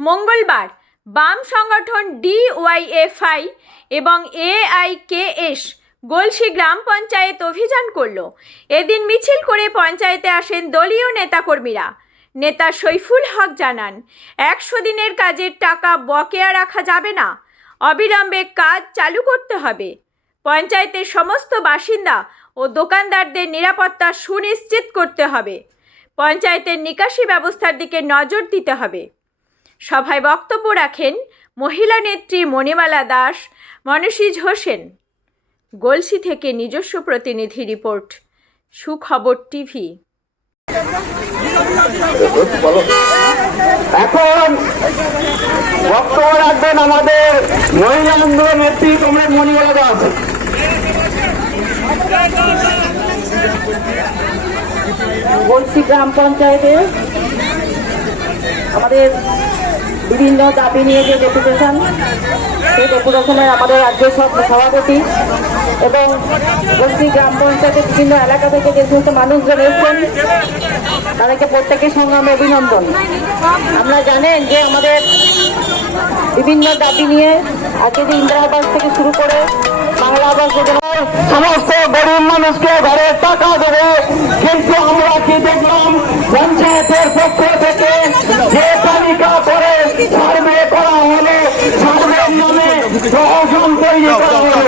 মঙ্গলবার বাম সংগঠন ডিওয়াইএফআই এবং এআইকেএস গলসি গ্রাম পঞ্চায়েত অভিযান করল। এদিন মিছিল করে পঞ্চায়েতে আসেন দলীয় নেতাকর্মীরা। নেতা সৈফুল হক জানান, একশো দিনের কাজের টাকা বকেয়া রাখা যাবে না, অবিলম্বে কাজ চালু করতে হবে। পঞ্চায়েতের সমস্ত বাসিন্দা ও দোকানদারদের নিরাপত্তা সুনিশ্চিত করতে হবে। পঞ্চায়েতের নিকাশি ব্যবস্থার দিকে নজর দিতে হবে। সভায় বক্তব্য রাখেন মহিলা নেত্রী মণিমালা দাস মনসিজ হোসেন গলসি থেকে নিজস্ব প্রতিনিধি রিপোর্ট সুখবর টিভি। এখন বক্তব্য রাখবেন আমাদের মহিলা আন্দোলন নেত্রী তোমরা মণিমালা দাস। বলছি গ্রাম পঞ্চায়েতে আমাদের বিভিন্ন দাবি নিয়ে যে ডেপুটেশন, সেই ডেপুটেশনে আমাদের রাজ্য সব সভাপতি এবং বলছি গ্রাম পঞ্চায়েতের বিভিন্ন এলাকা থেকে যে সমস্ত মানুষজন এসছেন, তাদেরকে প্রত্যেকের সঙ্গে আমি অভিনন্দন। আমরা জানেন যে আমাদের বিভিন্ন দাবি নিয়ে আজকে যে ইন্দিরা আবাস থেকে শুরু করে বাংলা আবাস সমস্ত গরিব মানুষকে ঘরে টাকা দেবে কিন্তু আমরা কি দেখলাম পঞ্চায়েতের পক্ষ থেকে যে তালিকা করে সার্ভে করা হলো সার্ভের নামে প্রহসন তৈরি করা হলো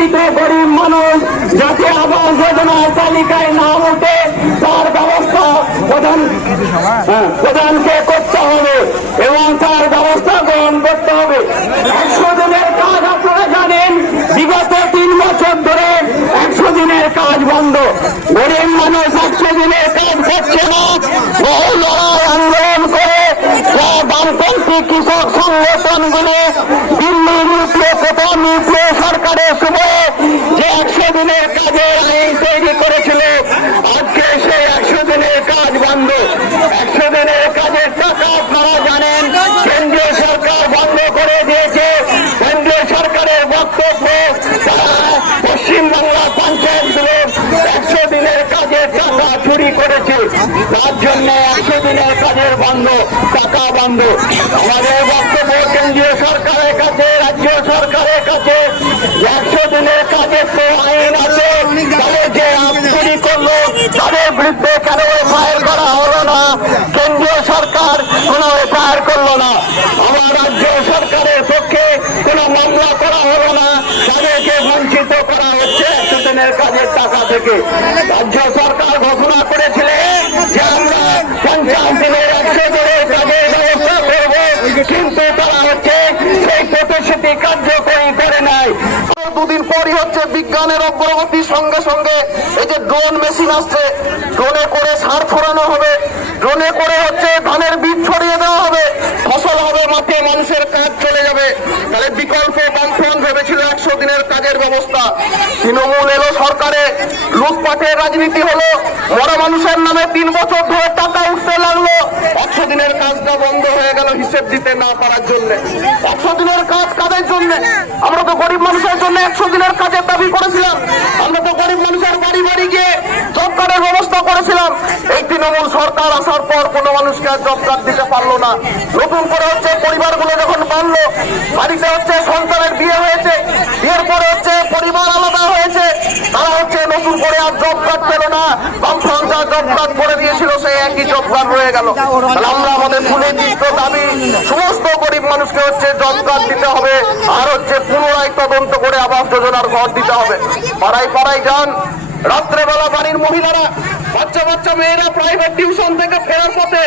প্রকৃত গরিব মানুষ যাতে আবাস যোজনার তালিকায় নাম ওঠে তার ব্যবস্থা প্রধান হ্যাঁ, প্রধানকে করতে হবে এবং তার ব্যবস্থা গ্রহণ করতে হবে। একশো দিনের কাজ আপনারা জানেন বিগত তিন বছর ধরে একশো দিনের কাজ বন্ধ। গরিব মানুষ একশো দিনের কাজ করছে না। বহু লড়াই আন্দোলন করে বামপন্থী কৃষক সংগঠনগুলো দিনের কাজের আইন তৈরি করেছিল। আজকে সেই একশো দিনের কাজ বন্ধ। একশো দিনের কাজের টাকা আপনারা জানেন, কেন্দ্রীয় সরকার বন্ধ করে দিয়েছে। কেন্দ্রীয় সরকারের বক্তব্য, তারা পশ্চিমবাংলা পঞ্চায়েতগুলো একশো দিনের কাজের টাকা চুরি করেছে। তার জন্য একশো দিনের কাজের বন্ধ, টাকা বন্ধ। আমাদের বক্তব্য কেন্দ্রীয় সরকারের কাছে, রাজ্য সরকারের কাছে একশো দিনের কাজের তো আইন আছে তাহলে যে চুরি করল তাদের বিরুদ্ধে কেন এফআইআর করা হলো না কেন্দ্রীয় সরকার কোনো এফআইআর করল না আমার রাজ্য সরকারের পক্ষে কোনো মামলা করা হলো না তাদেরকে বঞ্চিত করা হচ্ছে একশো দিনের কাজের টাকা থেকে রাজ্য সরকার ঘোষণা করেছিলেন যে আমরা পঞ্চাশ দিনের একশো দিনের কাজের ব্যবস্থা করব। কিন্তু তারা হচ্ছে সেই প্রতিশ্রুতি কার্যকরী করে নাই। দুদিন পরই হচ্ছে বিজ্ঞানের অগ্রগতির সঙ্গে সঙ্গে এই যে ড্রোন মেশিন আসছে, ড্রোনে করে সার ফোরানো হবে, ড্রোনে করে হচ্ছে ধানের বীজ ছড়িয়ে দেওয়া হবে। ফসল হবে, মাঠে মানুষের কাজ চলে যাবে। তাহলে বিকল্প বামফ্রন্ট ভেবেছিল একশো দিনের কাজের ব্যবস্থা। তৃণমূল এলো সরকারে লুটপাটের রাজনীতি হলো। মরা মানুষের নামে তিন বছর ধরে টাকা উঠতে লাগল। একশো দিনের কাজটা বন্ধ হয়ে গেল হিসেব দিতে না পারার জন্য। একশো দিনের কাজ কাদের জন্য? আমরা তো গরিব মানুষের জন্য একশো দিনের কাজের দাবি করেছিলাম। আমরা তো গরিব মানুষের বাড়ি বাড়ি গিয়ে জব কার্ডের ব্যবস্থা করেছিলাম। এই তৃণমূল সরকার আসার পর কোনো মানুষকে আর জব কার্ড দিতে পারল না। নতুন করে হচ্ছে পরিবারগুলো যখন বাড়লো বাড়িতে হচ্ছে সন্তানের বিয়ে হয়েছে। বিয়ের পরে হচ্ছে পরিবার আলাদা নতুন করে আর জব কার্ড পেল না। যা জব কার্ড করে দিয়েছিল সেই একই জব কার্ড রয়ে গেল। আমরা আমাদের ফুলে চিত্র দাবি, সমস্ত গরিব মানুষকে হচ্ছে জব কার্ড দিতে হবে, আর হচ্ছে পুনরায় তদন্ত করে আবাস যোজনার ঘর দিতে হবে। পাড়ায় পাড়ায় যান। রাত্রেবেলা বাড়ির মহিলারা, বাচ্চা বাচ্চা মেয়েরা প্রাইভেট টিউশন থেকে ফেরার পথে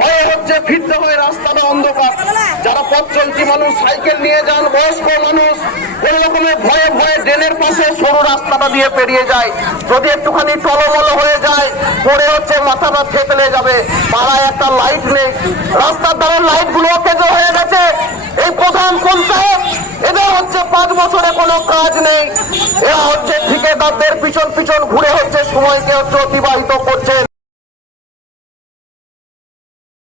ভয়ে হচ্ছে ফিরতে হয় রাস্তাটা অন্ধকার। যারা পথ চলতি মানুষ, সাইকেল নিয়ে যান, বয়স্ক মানুষ রাস্তা দিয়ে পেরিয়ে যায়। যদি একটুখানি টলমল হয়ে যায় পরে হচ্ছে, মাথাটা থেতলে যাবে। পাড়ায় একটা লাইট নেই। রাস্তার দ্বারা লাইটগুলো কেজো হয়ে গেছে। এই প্রধান কোন এদের হচ্ছে পাঁচ বছরে কোনো কাজ নেই। এরা হচ্ছে ঠিকাদারদের পিছন পিছন ঘুরে হচ্ছে, সময়কে হচ্ছে অতিবাহিত করছে।